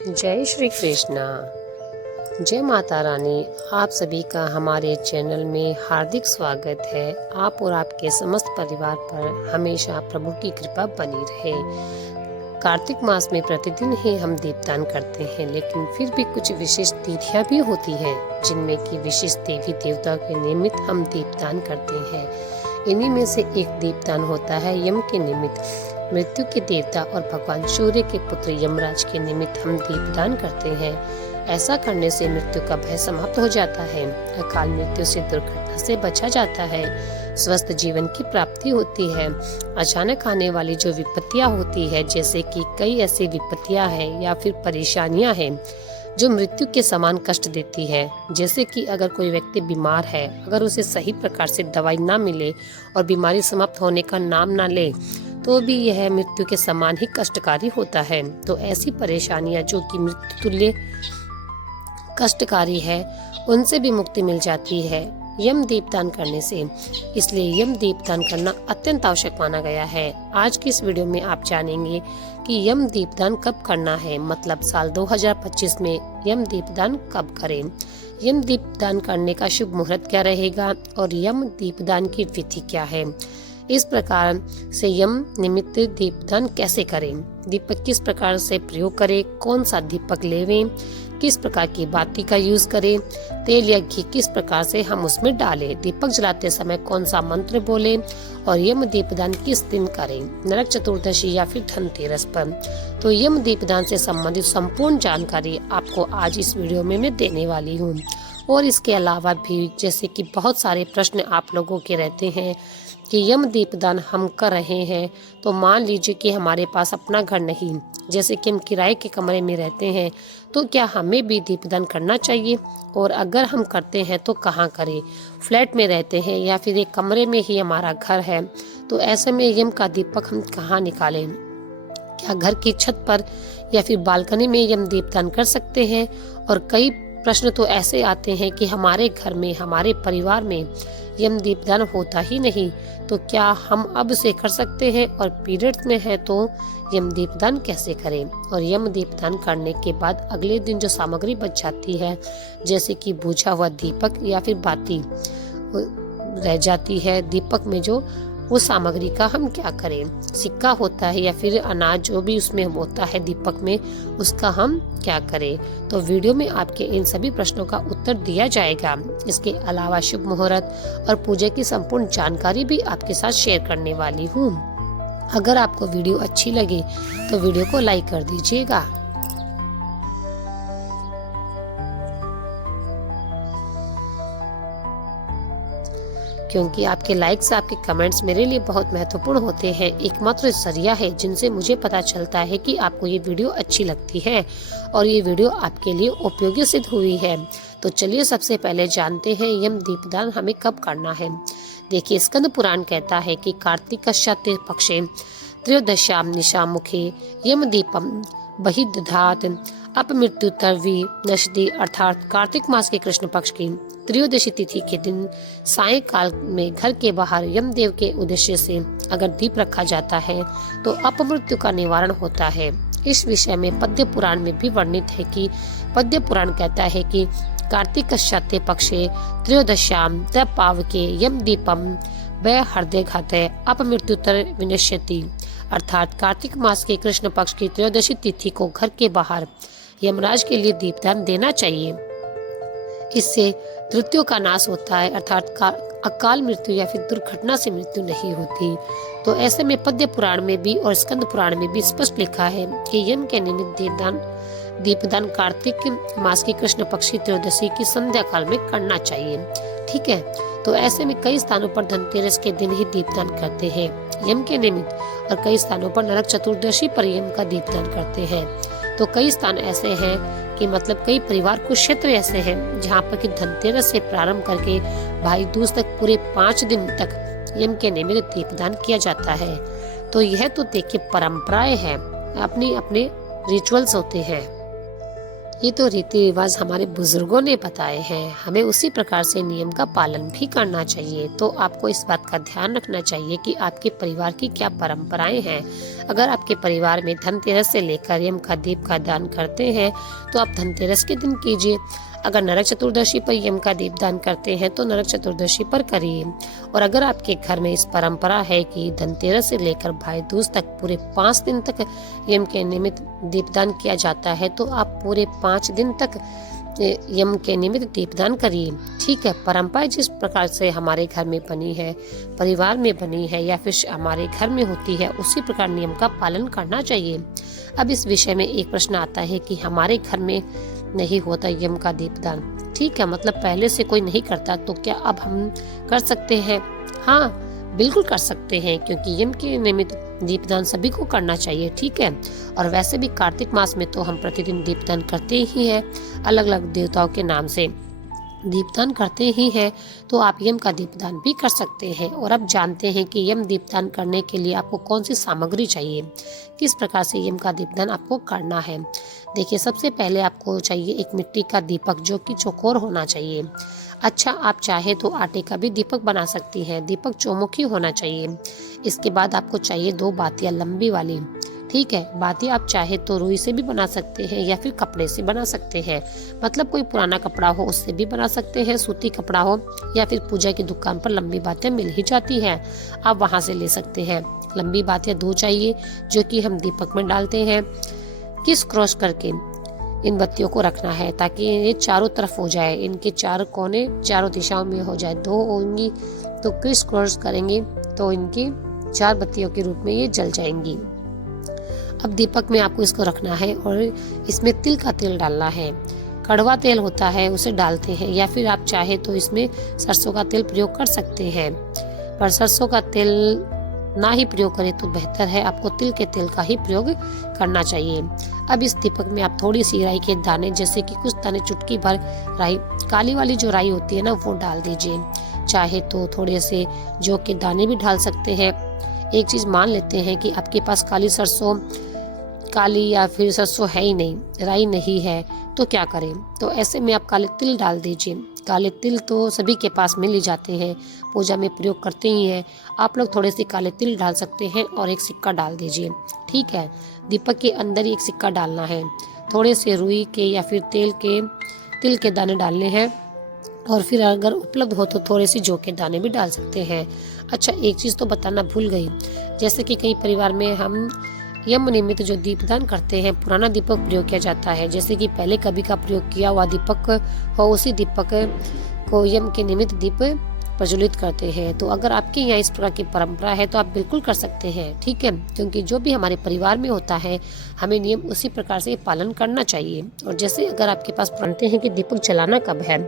जय श्री कृष्णा। जय माता रानी। आप सभी का हमारे चैनल में हार्दिक स्वागत है। आप और आपके समस्त परिवार पर हमेशा प्रभु की कृपा बनी रहे। कार्तिक मास में प्रतिदिन ही हम दीपदान करते हैं, लेकिन फिर भी कुछ विशेष तिथियां भी होती हैं जिनमें की विशेष देवी देवता के निमित्त हम दीपदान करते हैं। इन्हीं में से एक दीपदान होता है यम के निमित्त। मृत्यु के देवता और भगवान सूर्य के पुत्र यमराज के निमित्त हम दीपदान करते हैं। ऐसा करने से मृत्यु का भय समाप्त हो जाता है, अकाल मृत्यु से दुर्घटना से बचा जाता है, स्वस्थ जीवन की प्राप्ति होती है। अचानक आने वाली जो विपत्तियां होती है, जैसे कि कई ऐसी विपत्तियां हैं या फिर परेशानियां हैं जो मृत्यु के समान कष्ट देती है, जैसे कि अगर कोई व्यक्ति बीमार है, अगर उसे सही प्रकार से दवाई ना मिले और बीमारी समाप्त होने का नाम ना ले, तो भी यह मृत्यु के समान ही कष्टकारी होता है। तो ऐसी परेशानियां जो कि मृत्यु तुल्य कष्टकारी है, उनसे भी मुक्ति मिल जाती है यम दीपदान करने से। इसलिए यम दीपदान करना अत्यंत आवश्यक माना गया है। आज की इस वीडियो में आप जानेंगे कि यम दीपदान कब करना है, मतलब साल 2025 में यम दीपदान कब करें, यम दीपदान करने का शुभ मुहूर्त क्या रहेगा और यम दीपदान की विधि क्या है। इस प्रकार से यम निमित्त दीपदान कैसे करें, दीपक किस प्रकार से प्रयोग करें, कौन सा दीपक लेवें, किस प्रकार की बाती का यूज करें, तेल या घी किस प्रकार से हम उसमें डालें, दीपक जलाते समय कौन सा मंत्र बोलें और यम दीपदान किस दिन करें, नरक चतुर्दशी या फिर धनतेरस पर। तो यम दीपदान से संबंधित संपूर्ण जानकारी आपको आज इस वीडियो में मैं देने वाली हूँ। और इसके अलावा भी जैसे कि बहुत सारे प्रश्न आप लोगों के रहते हैं कि यम दीपदान हम कर रहे हैं, तो मान लीजिए कि हमारे पास अपना घर नहीं, जैसे कि हम किराए के कमरे में रहते हैं, तो क्या हमें भी दीपदान करना चाहिए, और अगर हम करते हैं तो कहाँ करें। फ्लैट में रहते हैं या फिर एक कमरे में ही हमारा घर है, तो ऐसे में यम का दीपक हम कहाँ निकालें, क्या घर की छत पर या फिर बालकनी में यम दीपदान कर सकते हैं। और कई प्रश्न तो ऐसे आते हैं कि हमारे घर में, हमारे परिवार में यम दीपदान होता ही नहीं, तो क्या हम अब से कर सकते हैं, और पीरियड्स में है तो यम दीपदान कैसे करें। और यम दीपदान करने के बाद अगले दिन जो सामग्री बच जाती है, जैसे कि बुझा हुआ दीपक या फिर बाती रह जाती है दीपक में, जो वो सामग्री का हम क्या करें, सिक्का होता है या फिर अनाज जो भी उसमें होता है दीपक में, उसका हम क्या करें। तो वीडियो में आपके इन सभी प्रश्नों का उत्तर दिया जाएगा। इसके अलावा शुभ मुहूर्त और पूजा की संपूर्ण जानकारी भी आपके साथ शेयर करने वाली हूँ। अगर आपको वीडियो अच्छी लगे तो वीडियो को लाइक कर दीजिएगा। क्योंकि आपके लाइक्स, आपके कमेंट्स मेरे लिए बहुत महत्वपूर्ण होते हैं, एकमात्र जरिया है जिनसे मुझे पता चलता है कि आपको ये वीडियो अच्छी लगती है और ये वीडियो आपके लिए उपयोगी सिद्ध हुई है। तो चलिए सबसे पहले जानते हैं यम दीपदान हमें कब करना है। देखिए, स्कंद पुराण कहता है कि कार्तिकस्य पक्षे त्रयोदश्याम निशामुखे यम दीपम बहिदधात अपमृत्युतर्वी नशदी, अर्थात कार्तिक मास के कृष्ण पक्ष की त्रयोदशी तिथि के दिन सायंकाल में घर के बाहर यमदेव के उद्देश्य से अगर दीप रखा जाता है तो अपमृत्यु का निवारण होता है। इस विषय में पद्य पुराण में भी वर्णित है कि पद्य पुराण कहता है कि कार्तिकस्य पक्षे त्रयोदश्याम पावके यम दीपम व हृदय घाते अपमृत्युतर विनश्यति, अर्थात कार्तिक मास के कृष्ण पक्ष की त्रयोदशी तिथि को घर के बाहर यमराज के लिए दीपदान देना चाहिए। इससे मृत्यु का नाश होता है, अर्थात अकाल मृत्यु या फिर दुर्घटना से मृत्यु नहीं होती। तो ऐसे में पद्य पुराण में भी और स्कंद पुराण में भी स्पष्ट लिखा है कि यम के निमित्त दीपदान कार्तिक मास की कृष्ण पक्ष की त्रयोदशी की संध्या काल में करना चाहिए। ठीक है, तो ऐसे में कई स्थानों पर धनतेरस के दिन ही दीपदान करते हैं यम के निमित्त, और कई स्थानों पर नरक चतुर्दशी पर यम का दीपदान करते हैं। तो कई स्थान ऐसे हैं कि मतलब कई परिवार, कुछ क्षेत्र ऐसे हैं जहाँ पर कि धनतेरस से प्रारंभ करके भाई दूज तक पूरे 5 दिन तक यम के निमित्त दीपदान किया जाता है। तो यह तो देखिए परंपराएं हैं, अपने अपने रिचुअल्स होते हैं। ये तो रीति रिवाज हमारे बुजुर्गों ने बताए हैं, हमें उसी प्रकार से नियम का पालन भी करना चाहिए। तो आपको इस बात का ध्यान रखना चाहिए कि आपके परिवार की क्या परंपराएं हैं। अगर आपके परिवार में धनतेरस से लेकर यम का दीप का दान करते हैं तो आप धनतेरस के दिन कीजिए। अगर नरक चतुर्दशी पर यम का दीपदान करते हैं तो नरक चतुर्दशी पर करिए। और अगर आपके घर में इस परंपरा है कि धनतेरस से लेकर भाई दूज तक पूरे 5 दिन तक यम के निमित्त दीपदान किया जाता है तो आप पूरे 5 दिन तक यम के निमित्त दीपदान करिए। ठीक है, परंपरा जिस प्रकार से हमारे घर में बनी है, परिवार में बनी है या फिर हमारे घर में होती है, उसी प्रकार नियम का पालन करना चाहिए। अब इस विषय में एक प्रश्न आता है कि हमारे घर में नहीं होता यम का दीपदान। ठीक है, मतलब पहले से कोई नहीं करता तो क्या अब हम कर सकते हैं? हाँ, बिल्कुल कर सकते हैं, क्योंकि यम के निमित्त दीपदान सभी को करना चाहिए। ठीक है, और वैसे भी कार्तिक मास में तो हम प्रतिदिन दीपदान करते ही हैं, अलग अलग देवताओं के नाम से दीपदान करते ही हैं, तो आप यम का दीपदान भी कर सकते हैं। और अब जानते हैं कि यम दीपदान करने के लिए आपको कौन सी सामग्री चाहिए, किस प्रकार से यम का दीपदान आपको करना है। देखिए, सबसे पहले आपको चाहिए एक मिट्टी का दीपक जो कि चौकोर होना चाहिए। अच्छा, आप चाहे तो आटे का भी दीपक बना सकती हैं। दीपक चौमुखी होना चाहिए। इसके बाद आपको चाहिए 2 बातियां लंबी वाली। ठीक है, बातियां आप चाहे तो रुई से भी बना सकते हैं या फिर कपड़े से बना सकते हैं। मतलब कोई पुराना कपड़ा हो उससे भी बना सकते हैं, सूती कपड़ा हो या फिर पूजा की दुकान पर लंबी बातियां मिल ही जाती हैं, आप वहां से ले सकते हैं। लंबी बातियां 2 चाहिए जो कि हम दीपक में डालते हैं। किस क्रॉस करके इन बत्तियों को रखना है ताकि ये चारों तरफ हो जाए, इनके 4 कोने चारों दिशाओं में हो जाए। 2 होंगी तो क्रिस क्रॉस करेंगे तो इनकी 4 बत्तियों के रूप में ये जल जाएंगी। अब दीपक में आपको इसको रखना है और इसमें तिल का तेल डालना है। कड़वा तेल होता है उसे डालते हैं, या फिर आप चाहे तो इसमें सरसों का तेल प्रयोग कर सकते हैं, पर सरसों का तेल ना ही प्रयोग करें तो बेहतर है, आपको तिल के तेल का ही प्रयोग करना चाहिए। अब इस दीपक में आप थोड़ी सी राई के दाने, जैसे कि कुछ दाने चुटकी भर राई, काली वाली जो राई होती है ना, वो डाल दीजिए। चाहे तो थोड़े से जौ के दाने भी डाल सकते हैं। एक चीज मान लेते हैं कि आपके पास काली या फिर सरसों है ही नहीं, राई नहीं है, तो क्या करें? तो ऐसे में आप काले तिल डाल दीजिए। काले तिल तो सभी के पास मिल ही जाते हैं, पूजा में प्रयोग करते ही हैं। आप लोग थोड़े से काले तिल डाल सकते हैं और एक सिक्का डाल दीजिए। ठीक है, दीपक के अंदर ही एक सिक्का डालना है। थोड़े से रुई के या फिर तिल के दाने डालने हैं, और फिर अगर उपलब्ध हो तो थोड़े से जौ के दाने भी डाल सकते हैं। अच्छा, एक चीज़ तो बताना भूल गई, जैसे कि कई परिवार में हम यम निमित्त जो दीपदान करते हैं, पुराना दीपक प्रयोग किया जाता है। जैसे कि पहले कभी का प्रयोग किया हुआ दीपक हो, उसी दीपक को यम के निमित्त दीप प्रज्वलित करते हैं। तो अगर आपके यहाँ इस प्रकार की परंपरा है तो आप बिल्कुल कर सकते हैं। ठीक है, क्योंकि जो भी हमारे परिवार में होता है हमें नियम उसी प्रकार से पालन करना चाहिए। और जैसे अगर आपके पास जानते हैं कि दीपक जलाना कब है,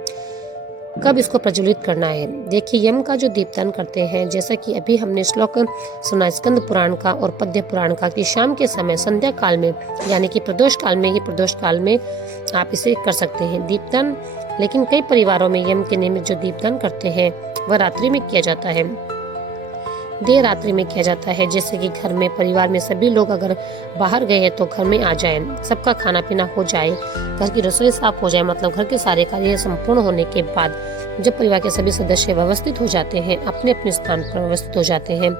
कब इसको प्रज्वलित करना है। देखिए, यम का जो दीपदान करते हैं, जैसा कि अभी हमने श्लोक सुना स्कंद पुराण का और पद्य पुराण का, कि शाम के समय संध्या काल में, यानी कि प्रदोष काल में आप इसे कर सकते हैं दीपदान। लेकिन कई परिवारों में यम के निमित्त जो दीपदान करते हैं वह रात्रि में किया जाता है, देर रात्रि में किया जाता है। जैसे कि घर में परिवार में सभी लोग अगर बाहर गए हैं तो घर में आ जाएं, सबका खाना पीना हो जाए, घर की रसोई साफ हो जाए, मतलब घर के सारे कार्य संपूर्ण होने के बाद जब परिवार के सभी सदस्य व्यवस्थित हो जाते हैं, अपने अपने स्थान पर व्यवस्थित हो जाते हैं,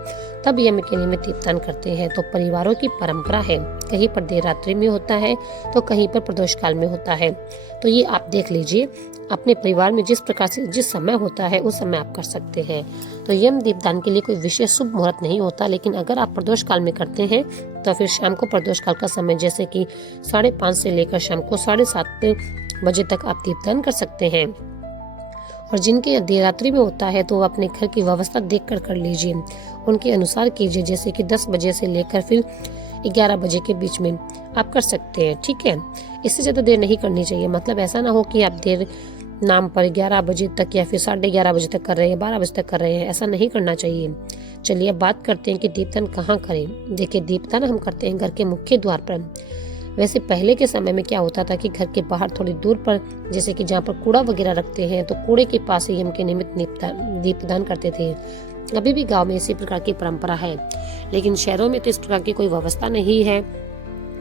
तब यम के निमित्त दीपदान करते हैं। तो परिवारों की परंपरा है, कहीं पर देर रात्रि में होता है तो कहीं पर प्रदोष काल में होता है। तो ये आप देख लीजिए, अपने परिवार में जिस प्रकार से जिस समय होता है उस समय आप कर सकते हैं। तो यम दीपदान के लिए कोई विशेष शुभ मुहूर्त नहीं होता, लेकिन अगर आप प्रदोष काल में करते हैं तो फिर शाम को प्रदोष काल का समय, जैसे कि 5:30 से लेकर शाम को 7:30 बजे तक आप दीपदान कर सकते हैं। और जिनके देर रात्रि में होता है तो अपने घर की व्यवस्था देखकर कर लीजिए, उनके अनुसार कीजिए। जैसे कि 10 बजे से लेकर फिर 11 बजे के बीच में आप कर सकते हैं। ठीक है, इससे ज़्यादा देर नहीं करनी चाहिए। मतलब ऐसा ना हो कि आप देर नाम पर 11 बजे तक या फिर 11:30 बजे तक कर रहे हैं, 12 बजे तक कर रहे हैं, ऐसा नहीं करना चाहिए। चलिए अब बात करते हैं कि दीपदान कहाँ करें। देखिए, दीपदान हम करते हैं घर के मुख्य द्वार पर। वैसे पहले के समय में क्या होता था कि घर के बाहर थोड़ी दूर पर, जैसे कि जहाँ पर कूड़ा वगैरह रखते हैं, तो कूड़े के पास ही यम के निमित्त दीपदान करते थे। अभी भी गांव में इसी प्रकार की परंपरा है, लेकिन शहरों में तो इस प्रकार की कोई व्यवस्था नहीं है।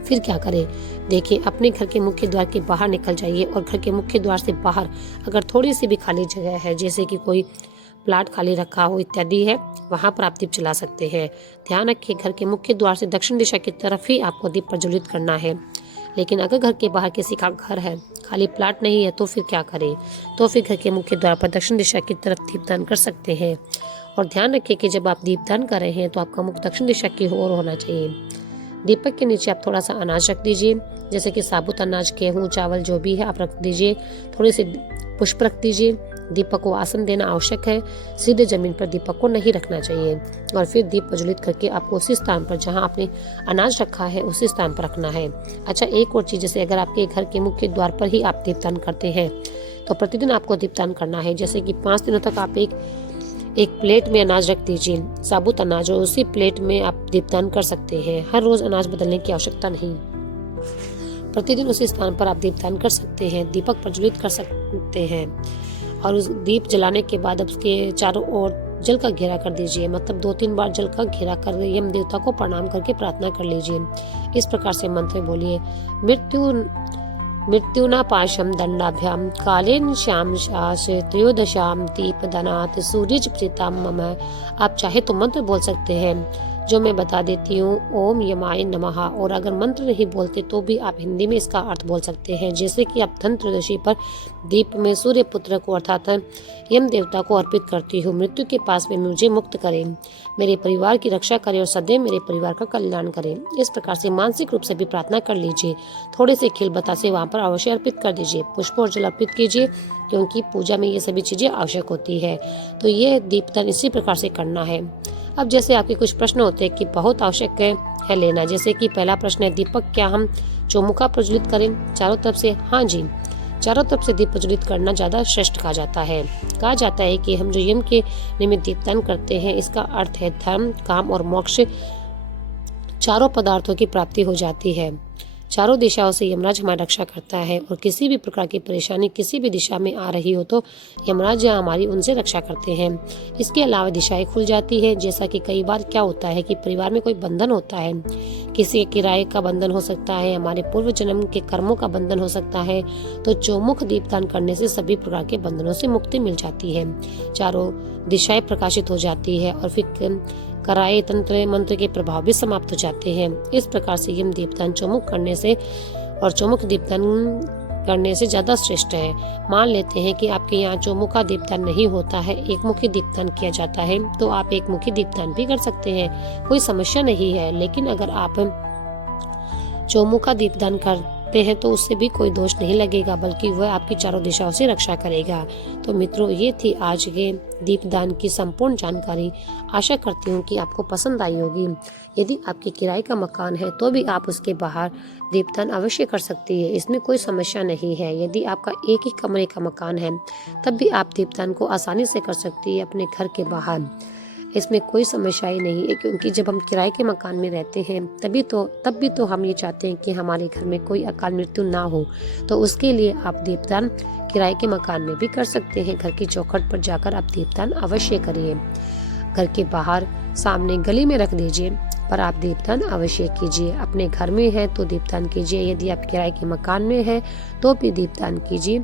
फिर क्या करें? देखिए, अपने घर के मुख्य द्वार के बाहर निकल जाइए और घर के मुख्य द्वार से बाहर अगर थोड़ी सी भी खाली जगह है, जैसे कि कोई प्लाट खाली रखा हो इत्यादि है, वहां पर आप दीप जला सकते हैं। ध्यान रखिए, घर के मुख्य द्वार से दक्षिण दिशा की तरफ ही आपको दीप प्रज्वलित करना है। लेकिन अगर घर के बाहर किसी का घर है, खाली प्लाट नहीं है, तो फिर क्या करें? तो फिर घर के मुख्य द्वार पर दक्षिण दिशा की तरफ दीपदान कर सकते हैं। और ध्यान रखिए कि जब आप दीपदान कर रहे हैं तो आपका मुख दक्षिण दिशा की ओर होना चाहिए। दीपक के नीचे आप थोड़ा सा अनाज रख दीजिए, जैसे कि साबुत अनाज, गेहूं, चावल जो भी है आप रख दीजिए। थोड़े से पुष्प रख दीजिए। दीपक को आसन देना आवश्यक है, सीधे जमीन पर दीपक को नहीं रखना चाहिए। और फिर दीप प्रज्वलित करके आपको उसी स्थान पर जहां आपने अनाज रखा है उसी स्थान पर रखना है। अच्छा, एक और चीज, जैसे अगर आपके घर के मुख्य द्वार पर ही आप दीपदान करते हैं तो प्रतिदिन आपको दीपदान करना है। जैसे कि 5 दिनों तक आप एक प्लेट में अनाज रख दीजिए, साबुत अनाज, और उसी प्लेट में आप दीपदान कर सकते हैं। हर रोज अनाज बदलने की आवश्यकता नहीं, प्रतिदिन उसी स्थान पर आप दीपदान कर सकते हैं, दीपक प्रज्वलित कर सकते हैं। और उस दीप जलाने के बाद अब उसके चारों ओर जल का घेरा कर दीजिए, मतलब 2-3 बार जल का घेरा कर यम देवता को प्रणाम करके प्रार्थना कर लीजिए। इस प्रकार से मंत्र बोलिए, मृत्युना पाशम दंडाभ्याम कालेन श्याम शास त्रयोदशाम दीपदानात् सूर्य प्रीताम मम। आप चाहे तो मंत्र बोल सकते हैं जो मैं बता देती हूँ, ओम यमाय नमः। और अगर मंत्र नहीं बोलते तो भी आप हिंदी में इसका अर्थ बोल सकते हैं, जैसे कि आप धन त्रयोदशी पर दीप में सूर्य पुत्र को अर्थात यम देवता को अर्पित करती हूँ। मृत्यु के पास में मुझे मुक्त करें, मेरे परिवार की रक्षा करें और सदैव मेरे परिवार का कल्याण करें। इस प्रकार से मानसिक रूप से भी प्रार्थना कर लीजिए। थोड़े से खिल बतासे वहाँ पर अवश्य अर्पित कर दीजिए। पुष्प और जल अर्पित कीजिए, क्योंकि पूजा में ये सभी चीजें आवश्यक होती है। तो ये दीपदान इसी प्रकार से करना है। अब जैसे आपके कुछ प्रश्न होते हैं कि बहुत आवश्यक है लेना, जैसे कि पहला प्रश्न है, दीपक क्या हम चौमुखा प्रज्वलित करें चारों तरफ से? हाँ जी, चारों तरफ से दीप प्रज्वलित करना ज्यादा श्रेष्ठ कहा जाता है। कहा जाता है कि हम जो यम के निमित्त दीपदान करते हैं, इसका अर्थ है धर्म, काम और मोक्ष चारों पदार्थों की प्राप्ति हो जाती है। चारों दिशाओं से यमराज हमारी रक्षा करता है और किसी भी प्रकार की परेशानी किसी भी दिशा में आ रही हो तो यमराज हमारी उनसे रक्षा करते हैं। इसके अलावा दिशाएं खुल जाती है, जैसा कि कई बार क्या होता है कि परिवार में कोई बंधन होता है, किसी के किराए का बंधन हो सकता है, हमारे पूर्व जन्म के कर्मों का बंधन हो सकता है। तो चौमुख दीपदान करने से सभी प्रकार के बंधनों से मुक्ति मिल जाती है, चारों दिशाएं प्रकाशित हो जाती है और फिर कराए तंत्र मंत्र के प्रभाव भी समाप्त हो जाते हैं। इस प्रकार से यम दीपदान चौमुख करने से और चौमुख दीपदान करने से ज्यादा श्रेष्ठ है। मान लेते हैं कि आपके यहाँ चौमुखा दीपदान नहीं होता है, एक मुखी दीपदान किया जाता है, तो आप एक मुखी दीपदान भी कर सकते हैं, कोई समस्या नहीं है। लेकिन अगर आप चौमुखा दीपदान करते हैं तो उससे भी कोई दोष नहीं लगेगा, बल्कि वह आपकी चारों दिशाओं से रक्षा करेगा। तो मित्रों, ये थी आज के दीपदान की संपूर्ण जानकारी। आशा करती हूँ कि आपको पसंद आई होगी। यदि आपके किराए का मकान है तो भी आप उसके बाहर दीपदान अवश्य कर सकती है, इसमें कोई समस्या नहीं है। यदि आपका एक ही कमरे का मकान है तब भी आप दीपदान को आसानी से कर सकती है अपने घर के बाहर, इसमें कोई समस्या ही नहीं है। क्योंकि जब हम किराए के मकान में रहते हैं तब भी तो हम ये चाहते हैं कि हमारे घर में कोई अकाल मृत्यु ना हो। तो उसके लिए आप दीपदान किराए के मकान में भी कर सकते हैं। घर की चौखट पर जाकर आप दीपदान अवश्य करिए। घर के बाहर सामने गली में रख दीजिए, पर आप दीपदान अवश्य कीजिए। अपने घर में है तो दीपदान कीजिए, यदि आप किराए के मकान में है तो भी दीपदान कीजिए।